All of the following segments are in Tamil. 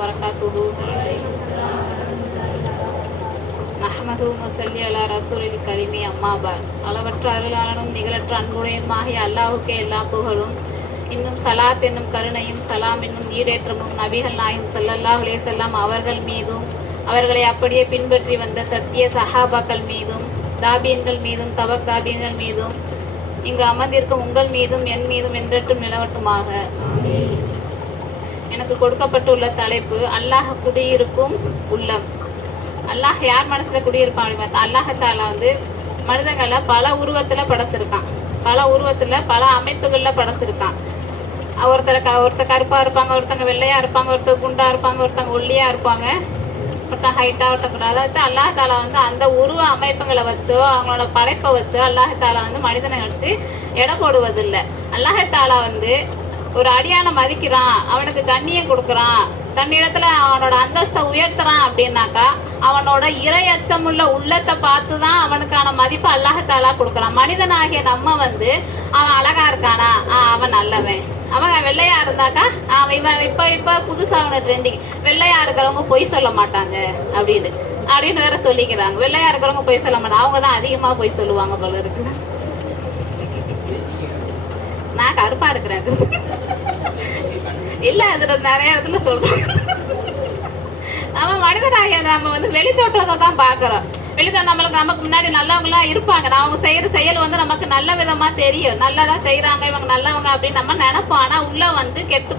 வரகாத்துஹு நஹமது முசல்லி அலா ரசூலில் கலிமி அம்மாபார் அளவற்ற அருளாளனும் நிகழற்ற அன்புடையுமாகிய அல்லாஹுக்கே எல்லா புகழும். இன்னும் சலாத் என்னும் கருணையும் சலாம் என்னும் ஈடேற்றமும் நபிகள் நாயும் ஸல்லல்லாஹு செல்லாம் அவர்கள் மீதும் அவர்களை அப்படியே பின்பற்றி வந்த சத்திய சஹாபாக்கள் மீதும் தாபியன்கள் மீதும் தவக் தாபியன்கள் மீதும் இங்கு அமர்ந்திருக்கும் உங்கள் மீதும் என் மீதும் என்றெட்டும் நிலவட்டுமாக. எனக்கு கொடுக்கப்பட்டுள்ள தலைப்பு அல்லாஹ் குடியிருக்கும் உள்ளம். அல்லாஹ் யார் மனசுல குடியிருப்பான் அப்படின்னு பார்த்தா அல்லாஹத்தால வந்து மனிதங்களை பல உருவத்துல படைச்சிருக்கான். பல உருவத்துல பல அமைப்புகள்ல படைச்சிருக்கான். ஒருத்தர் க ஒருத்தர் கருப்பா இருப்பாங்க ஒருத்தங்க வெள்ளையா இருப்பாங்க ஒருத்தர் குண்டா இருப்பாங்க ஒருத்தங்க ஒல்லியா இருப்பாங்க. ஒருத்தன் ஹைட்டா ஒருத்தன் கூட அதை வச்சு அல்லாஹ் தாலா வந்து அந்த உருவ அமைப்புகளை வச்சோ அவங்களோட படைப்பை வச்சோ அல்லாஹால தாலா வந்து மனிதனை வச்சு எடை போடுவதில்லை. அல்லாஹால வந்து ஒரு அடியான மதிக்கிறான் அவனுக்கு கண்ணியம் கொடுக்குறான் தன்னிடத்துல அவனோட அந்தஸ்தை உயர்த்துறான் அப்படின்னாக்கா அவனோட இறை அச்சமுள்ள உள்ளத்தை பார்த்து தான் அவனுக்கான மதிப்பு அல்லாஹத்தாலா கொடுக்குறான். மனிதனாகிய நம்ம வந்து அவன் அழகா இருக்கானா? ஆ, அவன் நல்லவன். அவன் வெள்ளையா இருந்தாக்கா அவன் இவன் இப்ப இப்ப புதுசா அவன ட்ரெண்டிங் வெள்ளையா இருக்கிறவங்க பொய் சொல்ல மாட்டாங்க அப்படின்னு. அப்படின்னு வேற சொல்லிக்கிறாங்க. வெள்ளையா இருக்கிறவங்க பொய் சொல்ல மாட்டாங்க. அவங்க தான் அதிகமா பொய் சொல்லுவாங்க போல இருக்குது நான் கருப்பா இருக்கிறேன். இல்ல அதுல நிறைய இடத்துல சொல்றேன். நம்ம மனிதனாகிய நம்ம வந்து வெளித்தோட்டத்தை தான் பாக்குறோம் வெளித்தோட்டம் நம்மளுக்கு நமக்கு முன்னாடி நல்லவங்களா இருப்பாங்க. நான் அவங்க செய்யற செயல் வந்து நமக்கு நல்ல விதமா தெரியும். நல்லதா செய்யறாங்க இவங்க நல்லவங்க அப்படின்னு நம்ம நினைப்போம். ஆனா உள்ள வந்து கெட்டு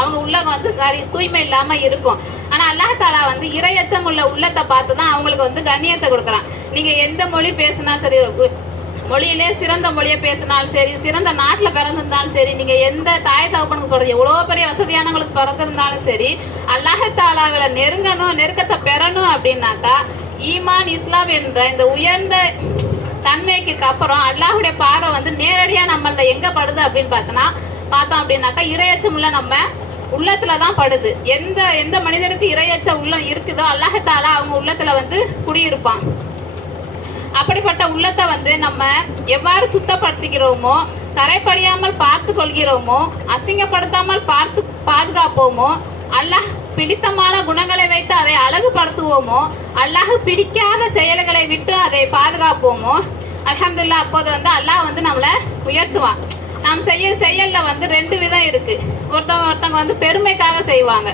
அவங்க உள்ள வந்து சரி தூய்மை இல்லாம இருக்கும். ஆனா அல்லாஹ் தாலா வந்து இரையச்சம் உள்ள உள்ளத்தை பார்த்து தான் அவங்களுக்கு வந்து கண்ணியத்தை கொடுக்குறான். நீங்க எந்த மொழி பேசுனா சரி மொழியிலே சிறந்த மொழியை பேசினாலும் சரி சிறந்த நாட்டில் பிறந்திருந்தாலும் சரி நீங்க எந்த தாய் தகப்பனுக்கு பிறகு எவ்வளோ பெரிய வசதியானவங்களுக்கு பிறந்திருந்தாலும் சரி அல்லாஹத்தாலாவில் நெருங்கணும் நெருக்கத்தை பெறணும் அப்படின்னாக்கா ஈமான் இஸ்லாம் என்ற இந்த உயர்ந்த தன்மைக்கு அப்புறம் அல்லாஹுடைய பார்வை வந்து நேரடியாக நம்மள எங்க படுது அப்படின்னு பார்த்தோன்னா பார்த்தோம் அப்படின்னாக்கா இரையச்சமுள்ள நம்ம உள்ளத்துல தான் படுது. எந்த எந்த மனிதனுக்கு இரையச்ச உள்ளம் இருக்குதோ அல்லாஹத்தாலா அவங்க உள்ளத்துல வந்து குடியிருப்பான். அப்படிப்பட்ட உள்ளத்தை வந்து நம்ம எவ்வாறு சுத்தப்படுத்திக்கிறோமோ கரைப்படியாமல் பார்த்து கொள்கிறோமோ அசிங்கப்படுத்தாமல் பார்த்து பாதுகாப்போமோ அல்லாஹ் பிடித்தமான குணங்களை வைத்து அதை அழகுபடுத்துவோமோ அல்லாஹ் பிடிக்காத செயல்களை விட்டு அதை பாதுகாப்போமோ அலமதுல்லா அப்போது வந்து அல்லாஹ் வந்து நம்மளை உயர்த்துவான். நாம் செய்ய செயல்ல வந்து ரெண்டு விதம் இருக்கு. ஒருத்தவங்க ஒருத்தவங்க வந்து பெருமைக்காக செய்வாங்க.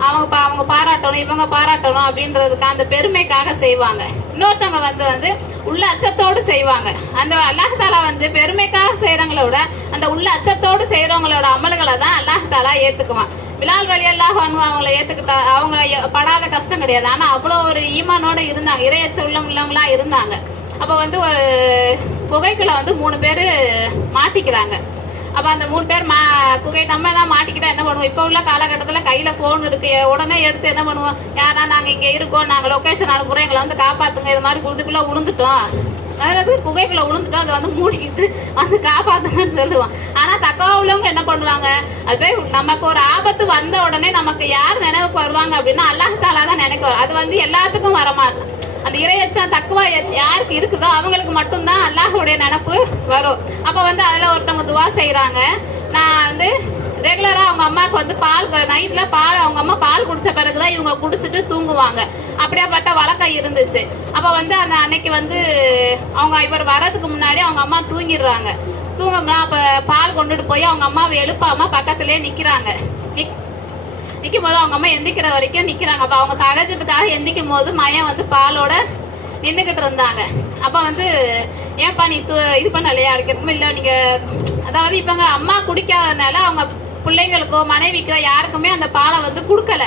அவங்க பா- அவங்க பாராட்டணும் இவங்க பாராட்டணும் அப்படின்றதுக்கு அந்த பெருமைக்காக செய்வாங்க. இன்னொருத்தவங்க வந்து வந்து உள்ள அச்சத்தோடு செய்வாங்க. அந்த அல்லாஹாலா வந்து பெருமைக்காக செய்யறவங்கள விட அந்த உள்ள அச்சத்தோடு செய்யறவங்களோட அமல்களை தான் அல்லாஹ் தாலா ஏத்துக்குவான். பிலால் வழி அல்லாஹ் அவங்கள ஏத்துக்கிட்டா அவங்க படாத கஷ்டம் கிடையாது. ஆனா அவ்வளோ ஒரு ஈமானோட இருந்தாங்க. இரையச்ச உள்ளம் உள்ளவங்களா இருந்தாங்க. அப்போ வந்து ஒரு குகைக்குள்ள வந்து மூணு பேர் மாட்டிக்கிறாங்க. அப்ப அந்த மூணு பேர் மா குகை நம்ம எல்லாம் மாட்டிக்கிட்டா என்ன பண்ணுவோம்? இப்ப உள்ள காலகட்டத்துல கையில போன் இருக்கு. உடனே எடுத்து என்ன பண்ணுவோம்? யாரா நாங்க இங்க இருக்கோம். நாங்க லொகேஷன் அனுப்புறோம் எங்களை வந்து காப்பாத்துங்க. இது மாதிரி குருதுக்குள்ள விழுந்துட்டோம் அதாவது குகைக்குள்ள விழுந்துட்டோம் அதை வந்து மூடிக்கிட்டு வந்து காப்பாத்துங்கன்னு சொல்லுவோம். ஆனா தக்கவா உள்ளவங்க என்ன பண்ணுவாங்க? அது போய் நமக்கு ஒரு ஆபத்து வந்த உடனே நமக்கு யார் நினைவுக்கு வருவாங்க அப்படின்னா அல்லாஹ் தாலா தான் நினைக்கும் அது வந்து எல்லாத்துக்கும் வரமாட்டான். அந்த இறையச்சம் தக்குவா யாருக்கு இருக்குதோ அவங்களுக்கு மட்டும்தான் அல்லாஹுடைய நினப்பு வரும். அப்போ வந்து அதில் ஒருத்தவங்க துவா செய்கிறாங்க நான் வந்து ரெகுலராக அவங்க அம்மாவுக்கு வந்து பால் நைட்டில் பால் அவங்க அம்மா பால் குடிச்ச பிறகுதான் இவங்க குடிச்சிட்டு தூங்குவாங்க. அப்படியாப்பட்ட வழக்கம் இருந்துச்சு. அப்போ வந்து அந்த அன்னைக்கு வந்து அவங்க இவர் வர்றதுக்கு முன்னாடி அவங்க அம்மா தூங்கிடுறாங்க. தூங்கம்னா அப்போ பால் கொண்டுட்டு போய் அவங்க அம்மாவை எழுப்பாம பக்கத்துலேயே நிற்கிறாங்க நிக் நிற்கும் போது அவங்க அம்மா எந்திக்கிற வரைக்கும் நிற்கிறாங்க அப்போ அவங்க சகஜத்துக்காக எந்திக்கும் போது மயம் வந்து பாலோட நின்றுக்கிட்டு இருந்தாங்க. அப்போ வந்து ஏன்பா நீ து- இது பண்ணலையா? அடிக்கிறதுமே இல்லை நீங்கள் அதாவது இப்பங்க அம்மா குடிக்காதனால அவங்க பிள்ளைங்களுக்கோ மனைவிக்கோ யாருக்குமே அந்த பாலை வந்து கொடுக்கல.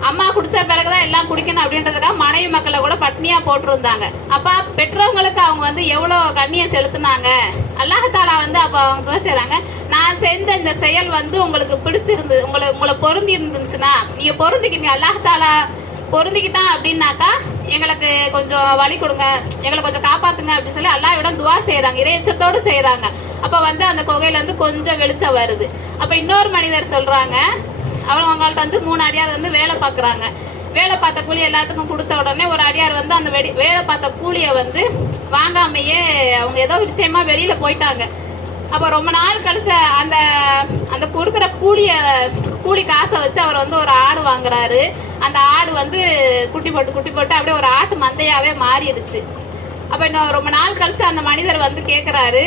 அம்மா குடிச்ச பிறகுதான் எல்லாம் குடிக்கணும் அப்படின்றதுக்காக மனைவி மக்களை கூட பட்னியா போட்டிருந்தாங்க. அப்ப பெற்றவங்களுக்கு அவங்க வந்து எவ்வளவு கண்ணியம் செலுத்தினாங்க? அல்லாஹாலா வந்து அப்ப அவங்க துவா செய்றாங்க? நான் செஞ்ச இந்த செயல் வந்து உங்களுக்கு பிடிச்சிருந்து உங்களை உங்களை பொருந்தி இருந்துச்சுன்னா நீங்க பொருந்திக்கிட்டீங்க அல்லாஹாலா பொருந்திக்கிட்டான் அப்படின்னாக்கா எங்களுக்கு கொஞ்சம் வழி கொடுங்க. எங்களை கொஞ்சம் காப்பாத்துங்க அப்படின்னு சொல்லி அல்லாஹ்விடம் துவா செய்யறாங்க இறையச்சத்தோடு செய்யறாங்க அப்ப வந்து அந்த குகையில இருந்து கொஞ்சம் வெளிச்சம் வருது. அப்ப இன்னொரு மனிதர் சொல்றாங்க அவங்க அவங்கள்ட்ட வந்து மூணு அடியார் வந்து வேலை பார்க்குறாங்க வேலை பார்த்த கூலி எல்லாத்துக்கும் கொடுத்த உடனே ஒரு அடியார் வந்து அந்த வெடி வேலை பார்த்த கூலியை வந்து வாங்காமையே அவங்க ஏதோ விஷயமா வெளியில போயிட்டாங்க. அப்போ ரொம்ப நாள் கழிச்ச அந்த அந்த கொடுக்குற கூலிய கூலி காசை வச்சு அவர் வந்து ஒரு ஆடு வாங்குறாரு. அந்த ஆடு வந்து குட்டி போட்டு குட்டி போட்டு அப்படியே ஒரு ஆட்டு மந்தையாவே மாறிடுச்சு. அப்போ இன்னும் ரொம்ப நாள் கழிச்சு அந்த மனிதர் வந்து கேட்குறாரு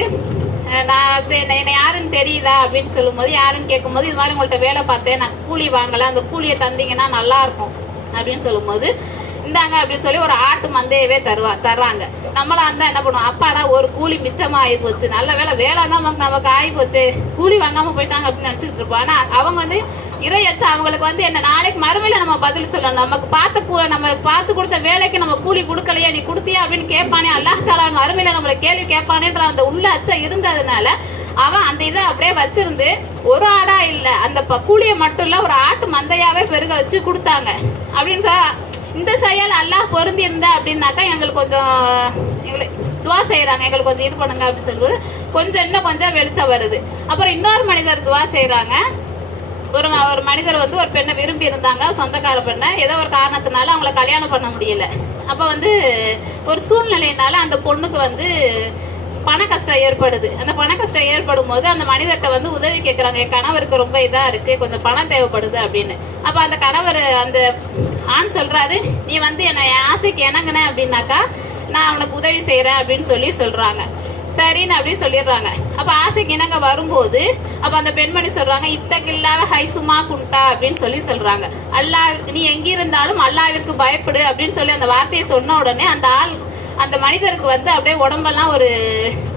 நான் சரி என்னை யாருன்னு தெரியுதா அப்படின்னு சொல்லும்போது யாருன்னு கேட்கும்போது இது மாதிரி உங்கள்கிட்ட வேலை பார்த்தேன் நான் கூலி வாங்கலை அந்த கூலியை தந்தீங்கன்னா நல்லா இருக்கும் அப்படின்னு சொல்லும்போது இந்தாங்க அப்படின்னு சொல்லி ஒரு ஆட்டு மந்தையவே தருவா தர்றாங்க. நம்மளா இருந்தா என்ன பண்ணுவோம்? அப்பாடா ஒரு கூலி மிச்சமா ஆகி போச்சு. நல்ல வேலை வேலை தான் நமக்கு நமக்கு ஆகி போச்சு. கூலி வாங்காம போயிட்டாங்க அப்படின்னு நினைச்சிட்டு இருப்போம். ஆனா அவங்க வந்து இறையச்சு அவங்களுக்கு வந்து என்ன நாளைக்கு மறுமையில நம்ம பதில் சொல்லணும். நமக்கு பார்த்த கூ- நம்ம பார்த்து கொடுத்த வேலைக்கு நம்ம கூலி கொடுக்கலையா? நீ கொடுத்தியா அப்படின்னு கேட்பானே? அல்லாஹ் தாலா மறுமையில நம்மள கேள்வி கேட்பானேன்ற அந்த உள்ள அச்சம் இருந்ததுனால அவன் அந்த இதை அப்படியே வச்சிருந்து ஒரு ஆடா இல்ல அந்த ப- கூலியை மட்டும் இல்ல ஒரு ஆட்டு மந்தையாவே பெருக வச்சு கொடுத்தாங்க. அப்படின்னு இந்த செயல் அல்லாஹ் பொருந்தியிருந்தா அப்படின்னாக்கா எங்களுக்கு கொஞ்சம் எங்களுக்கு துவா செய்யறாங்க எங்களுக்கு கொஞ்சம் இது பண்ணுங்க அப்படின்னு சொல்லும்போது கொஞ்சம் இன்னும் கொஞ்சம் வெளிச்சம் வருது. அப்புறம் இன்னொரு மனிதர் துவா செய்யறாங்க ஒரு ஒரு மனிதர் வந்து ஒரு பெண்ணை விரும்பி இருந்தாங்க சொந்தக்கார பெண்ணை. ஏதோ ஒரு காரணத்தினால அவங்கள கல்யாணம் பண்ண முடியல. அப்போ வந்து ஒரு சூழ்நிலையினால அந்த பொண்ணுக்கு வந்து பண கஷ்டம் ஏற்படுது. அந்த பண கஷ்டம் ஏற்படும் போது அந்த மனிதர்கிட்ட வந்து உதவி கேட்குறாங்க என் கணவருக்கு ரொம்ப இதாக இருக்குது கொஞ்சம் பணம் தேவைப்படுது அப்படின்னு. அப்போ அந்த கணவர் அந்த ஆண் சொல்றாரு. நீ வந்து என்ன என் ஆசைக்கு இணங்கின அப்படின்னாக்கா நான் உனக்கு உதவி செய்கிறேன் அப்படின்னு சொல்லி சொல்றாங்க. சரின்னு அப்படி சொல்லிடுறாங்க. அப்ப ஆசைக்கு இணங்க வரும்போது அப்ப அந்த பெண்மணி சொல்றாங்க இத்தகில்லாத ஹைசுமா குண்டா அப்படின்னு சொல்லி சொல்றாங்க. அல்லாஹ் நீ எங்கிருந்தாலும் அல்லாவிற்கு பயப்படு அப்படின்னு சொல்லி அந்த வார்த்தையை சொன்ன உடனே அந்த ஆள் அந்த மனிதருக்கு வந்து அப்படியே உடம்பெல்லாம் ஒரு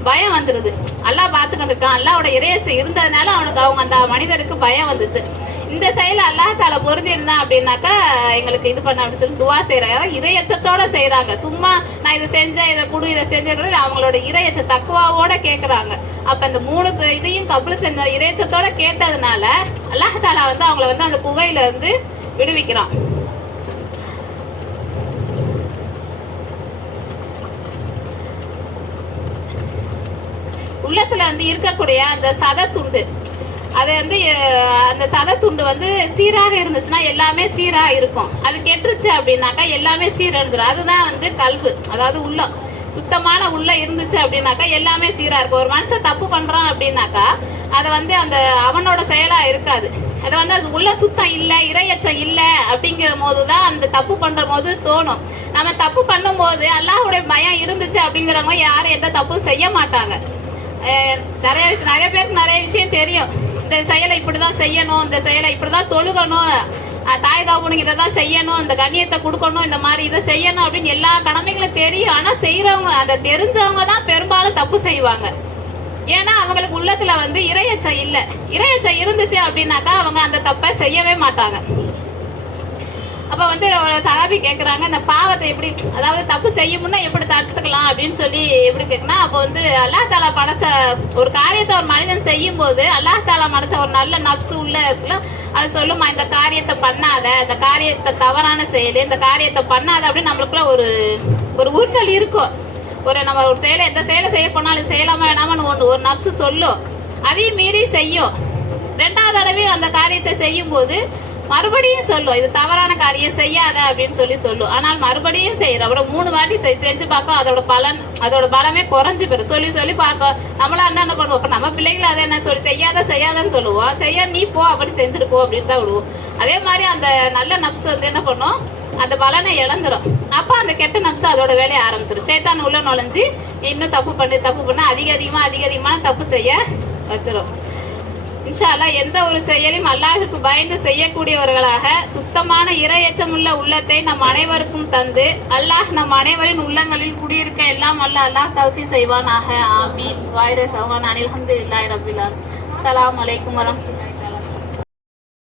பயம் வந்துருது. அல்லாஹ் பார்த்துக்கிட்டு இருக்கான் அல்லாவோட இறையச்சம் இருந்ததுனால அவனுக்கு அவங்க அந்த மனிதருக்கு பயம் வந்துச்சு. இந்த செயல் அல்லாஹ் பொருந்தி இருந்தான் அப்படின்னாக்கா எங்களுக்கு இது பண்ண அப்படின்னு சொல்லி துவா செய்யறாங்க அதாவது இறையச்சத்தோட செய்யறாங்க சும்மா நான் இதை செஞ்சேன் இதை குடு இதை செஞ்சேன் அவங்களோட இறையச்ச தக்குவாவோட கேட்கறாங்க அப்ப இந்த மூணு இதையும் கபுல் செஞ்ச இறையச்சத்தோட கேட்டதுனால அல்லாஹ் தாலா வந்து அவங்கள வந்து அந்த குகையில இருந்து விடுவிக்கிறான். உள்ளத்துல வந்து இருக்கக்கூடிய அந்த சத துண்டு. அது வந்து அந்த சத துண்டு வந்து சீராக இருந்துச்சுன்னா எல்லாமே சீரா இருக்கும். அது கெட்டுருச்சு அப்படின்னாக்கா எல்லாமே சீரழிஞ்சிடும் அதுதான் வந்து கல்வு. அதாவது உள்ளம். சுத்தமான உள்ள இருந்துச்சு அப்படின்னாக்கா எல்லாமே சீரா இருக்கும். ஒரு மனுஷன் தப்பு பண்றான் அப்படின்னாக்கா அதை வந்து அந்த அவனோட செயலா இருக்காது. அது வந்து அது உள்ள சுத்தம் இல்லை இரையச்சம் இல்லை அப்படிங்கிற போதுதான் அந்த தப்பு பண்ற போது தோணும். நம்ம தப்பு பண்ணும்போது அல்லாஹுடைய பயம் இருந்துச்சு அப்படிங்கிறவங்க யாரும் எந்த தப்பும் செய்ய மாட்டாங்க. நிறைய விஷயம் நிறைய பேருக்கு நிறைய விஷயம் தெரியும். இந்த செயலை இப்படிதான் செய்யணும் இந்த செயலை இப்படிதான் தொழுகணும். தாய் தாபனுக்கு இதை தான் செய்யணும் இந்த கண்ணியத்தை கொடுக்கணும் இந்த மாதிரி இதை செய்யணும் அப்படின்னு எல்லா கடமைகளும் தெரியும். ஆனா செய்யறவங்க அதை தெரிஞ்சவங்க தான் பெரும்பாலும் தப்பு செய்வாங்க. ஏன்னா அவங்களுக்கு உள்ளத்துல வந்து இறையச்சை இல்ல. இறையச்சை இருந்துச்சு அப்படின்னாக்கா அவங்க அந்த தப்பை செய்யவே மாட்டாங்க. அப்போ வந்து ஒரு சகாபி கேட்குறாங்க அந்த பாவத்தை எப்படி அதாவது தப்பு செய்யும்னா எப்படி தடுத்துக்கலாம் அப்படின்னு சொல்லி எப்படி கேக்குனா அப்போ வந்து அல்லாஹ் தாலா படைச்ச ஒரு காரியத்தை ஒரு மனிதன் செய்யும் போது அல்லாஹ் தாலா மடைச்ச ஒரு நல்ல நப்சு உள்ள இருக்குல்ல அது சொல்லுமா இந்த காரியத்தை பண்ணாத இந்த காரியத்தை தவறான செயல் இந்த காரியத்தை பண்ணாத அப்படின்னு நம்மளுக்குள்ள ஒரு ஒரு உறுத்தல் இருக்கும். ஒரு நம்ம ஒரு செயலை எந்த செயலை செய்ய போனாலும் செய்யலாமா வேணாமான்னு ஒன்று ஒரு நப்சு சொல்லும். அதையும் மீறி செய்யும். ரெண்டாவது தடவையும் அந்த காரியத்தை செய்யும் போது மறுபடியும் சொல்லும். இது தவறான காரியம் செய்யாத அப்படின்னு சொல்லி சொல்லும். ஆனால் மறுபடியும் செய்யறோம் அப்புறம் மூணு வாட்டி செஞ்சு பார்க்கும். அதோட பலன் அதோட பலமே குறைஞ்சு போயிடும். சொல்லி சொல்லி பார்க்கும் நம்மளா இருந்தா என்ன பண்ணுவோம்? அப்ப நம்ம பிள்ளைங்களை அதை என்ன சொல்லி செய்யாத செய்யாதன்னு சொல்லுவோம். செய்ய நீ போ அப்படி செஞ்சுட்டு போ அப்படின்னு தான் விடுவோம். அதே மாதிரி அந்த நல்ல நப்ஸ் வந்து என்ன பண்ணும்? அந்த பலனை இழந்துரும். அப்ப அந்த கெட்ட நப்ஸ் அதோட வேலையை ஆரம்பிச்சிடும் சேத்தான் உள்ள நுழைஞ்சு இன்னும் தப்பு பண்ணு தப்பு பண்ண அதிக அதிகமா அதிக அதிகமான தப்பு செய்ய வச்சிரும். இன்ஷால்லா எந்த ஒரு செயலையும் அல்லாஹிற்கு பயந்து செய்யக்கூடியவர்களாக சுத்தமான இரையச்சமுள்ள உள்ளத்தை நம் அனைவருக்கும் தந்து அல்லாஹ் நம் அனைவரின் உள்ளங்களில் குடியிருக்க எல்லாம் அல்ல அல்லாஹ் தௌஃபி செய்வானாக. ஆமீன். வாயிர சவான் அனில் இல்லாய் ரபிலான் அஸ்ஸலாமு வலைக்கம் வரஹ்மத்துல்லாஹி